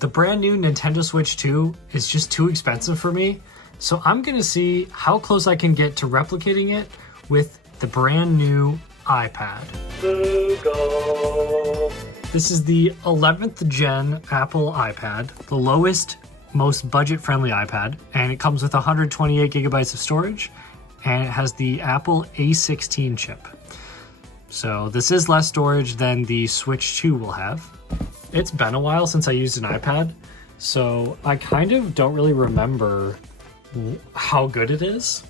The brand new Nintendo Switch 2 is just too expensive for me, so I'm gonna see how close I can get to replicating it with the brand new iPad. Google. This is the 11th gen Apple iPad, the lowest, most budget-friendly iPad, and it comes with 128 gigabytes of storage, and it has the Apple A16 chip. So this is less storage than the Switch 2 will have. It's been a while since I used an iPad, so I kind of don't really remember how good it is.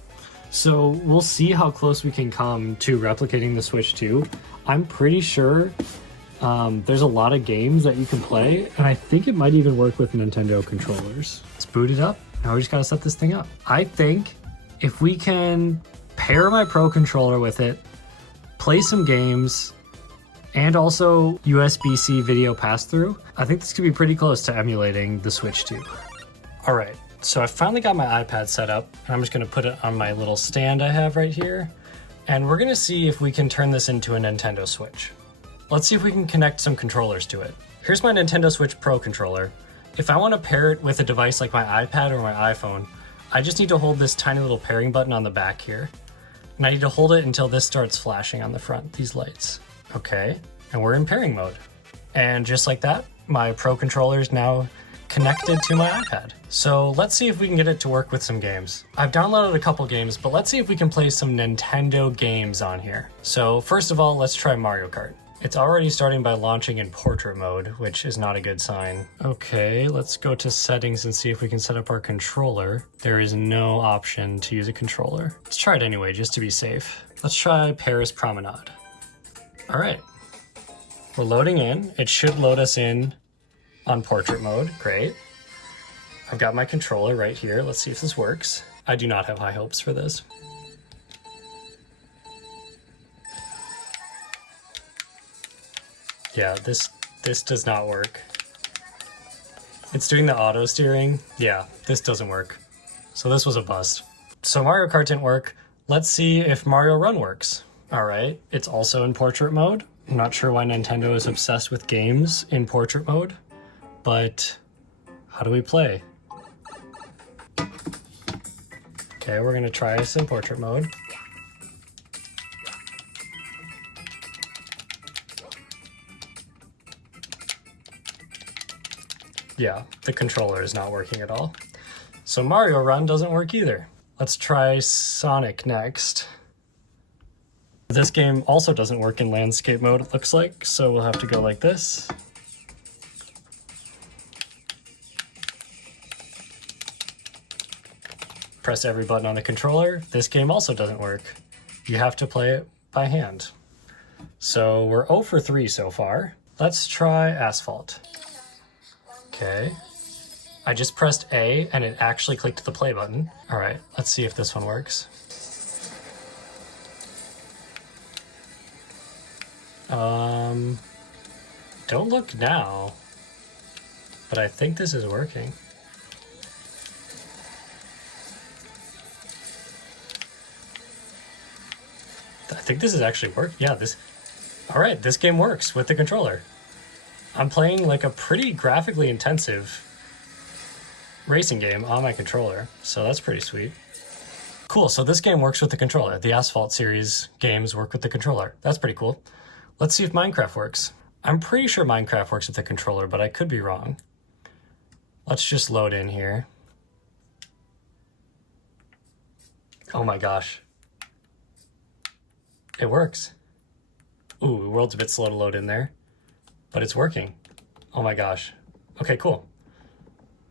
So we'll see how close we can come to replicating the Switch 2. I'm pretty sure there's a lot of games that you can play, and I think it might even work with Nintendo controllers. Let's boot it up. Now we just gotta set this thing up. I think if we can pair my Pro controller with it, play some games, and also USB-C video pass-through, I think this could be pretty close to emulating the Switch 2. All right, so I finally got my iPad set up, and I'm just gonna put it on my little stand I have right here, and we're gonna see if we can turn this into a Nintendo Switch. Let's see if we can connect some controllers to it. Here's my Nintendo Switch Pro controller. If I wanna pair it with a device like my iPad or my iPhone, I just need to hold this tiny little pairing button on the back here. And I need to hold it until this starts flashing on the front, these lights. Okay, and we're in pairing mode. And just like that, my Pro controller is now connected to my iPad. So let's see if we can get it to work with some games. I've downloaded a couple games, but let's see if we can play some Nintendo games on here. So first of all, let's try Mario Kart. It's already starting by launching in portrait mode, which is not a good sign. Okay, let's go to settings and see if we can set up our controller. There is no option to use a controller. Let's try it anyway, just to be safe. Let's try Paris Promenade. All right, we're loading in. It should load us in on portrait mode, great. I've got my controller right here. Let's see if this works. I do not have high hopes for this. Yeah, this does not work. It's doing the auto steering. Yeah, this doesn't work. So this was a bust. So Mario Kart didn't work. Let's see if Mario Run works. All right, it's also in portrait mode. I'm not sure why Nintendo is obsessed with games in portrait mode, but how do we play? Okay, we're gonna try this in portrait mode. Yeah, the controller is not working at all. So Mario Run doesn't work either. Let's try Sonic next. This game also doesn't work in landscape mode, it looks like, so we'll have to go like this. Press every button on the controller. This game also doesn't work. You have to play it by hand. So we're 0 for 3 so far. Let's try Asphalt. Okay. I just pressed A and it actually clicked the play button. All right, let's see if this one works. Don't look now, but I think this is working. I think this is actually working. Yeah, all right, this game works with the controller. I'm playing like a pretty graphically intensive racing game on my controller, so that's pretty sweet. Cool, so this game works with the controller. The Asphalt series games work with the controller. That's pretty cool. Let's see if Minecraft works. I'm pretty sure Minecraft works with the controller, but I could be wrong. Let's just load in here. Oh my gosh. It works. Ooh, the world's a bit slow to load in there, but it's working. Oh my gosh. Okay, cool.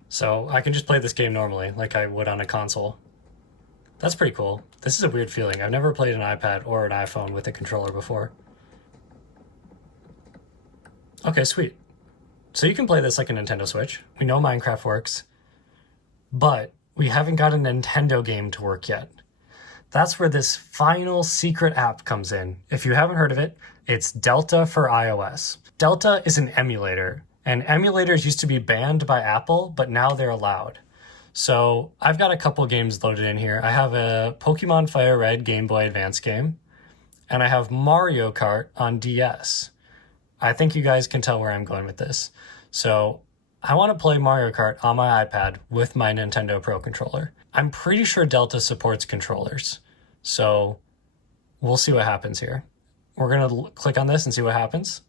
So I can just play this game normally, like I would on a console. That's pretty cool. This is a weird feeling. I've never played an iPad or an iPhone with a controller before. Okay, sweet. So you can play this like a Nintendo Switch. We know Minecraft works, but we haven't got a Nintendo game to work yet. That's where this final secret app comes in. If you haven't heard of it, it's Delta for iOS. Delta is an emulator, and emulators used to be banned by Apple, but now they're allowed. So I've got a couple games loaded in here. I have a Pokemon Fire Red Game Boy Advance game, and I have Mario Kart on DS. I think you guys can tell where I'm going with this. So I want to play Mario Kart on my iPad with my Nintendo Pro controller. I'm pretty sure Delta supports controllers, so we'll see what happens here. We're gonna click on this and see what happens.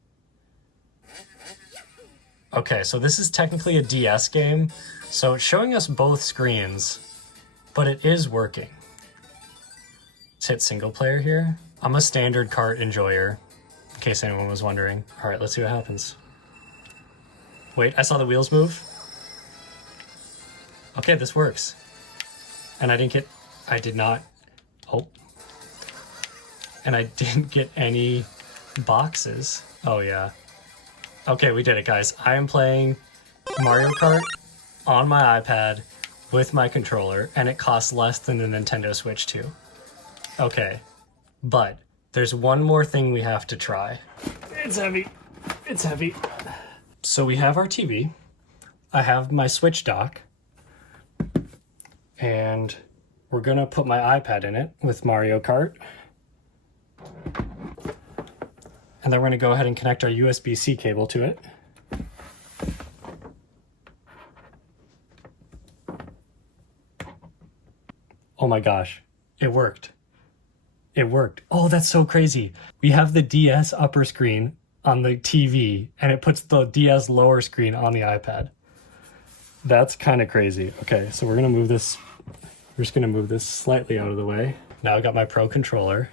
Okay, so this is technically a DS game, so it's showing us both screens, but it is working. Let's hit single player here. I'm a standard kart enjoyer, in case anyone was wondering. All right, let's see what happens. Wait, I saw the wheels move. Okay, this works. And I did not get any boxes. Oh yeah. Okay, we did it, guys. I am playing Mario Kart on my iPad with my controller, and it costs less than the Nintendo Switch 2. Okay, but there's one more thing we have to try. It's heavy. It's heavy. So we have our TV. I have my Switch dock. And we're gonna put my iPad in it with Mario Kart. And then we're gonna go ahead and connect our USB-C cable to it. Oh my gosh, it worked. It worked. Oh, that's so crazy. We have the DS upper screen on the TV, and it puts the DS lower screen on the iPad. That's kind of crazy. Okay, so we're gonna move this. We're just gonna move this slightly out of the way. Now I got my Pro controller.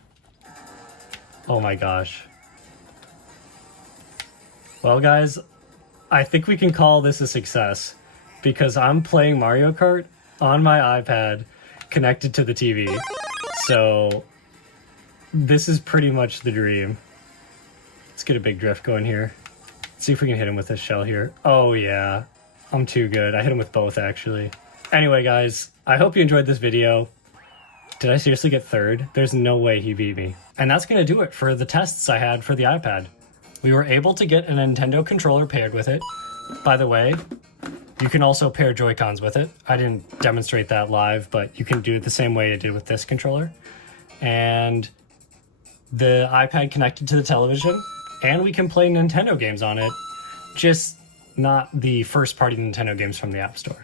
Oh my gosh. Well, guys, I think we can call this a success because I'm playing Mario Kart on my iPad connected to the TV. So this is pretty much the dream. Let's get a big drift going here. Let's see if we can hit him with this shell here. Oh yeah, I'm too good. I hit him with both actually. Anyway, guys, I hope you enjoyed this video. Did I seriously get third? There's no way he beat me. And that's gonna do it for the tests I had for the iPad. We were able to get a Nintendo controller paired with it. By the way, you can also pair Joy-Cons with it. I didn't demonstrate that live, but you can do it the same way I did with this controller. And the iPad connected to the television, and we can play Nintendo games on it, just not the first-party Nintendo games from the App Store.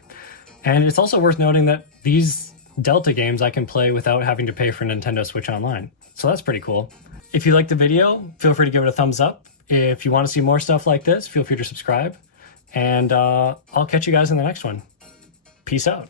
And it's also worth noting that these Delta games I can play without having to pay for Nintendo Switch Online. So that's pretty cool. If you liked the video, feel free to give it a thumbs up. If you want to see more stuff like this, feel free to subscribe. And I'll catch you guys in the next one. Peace out.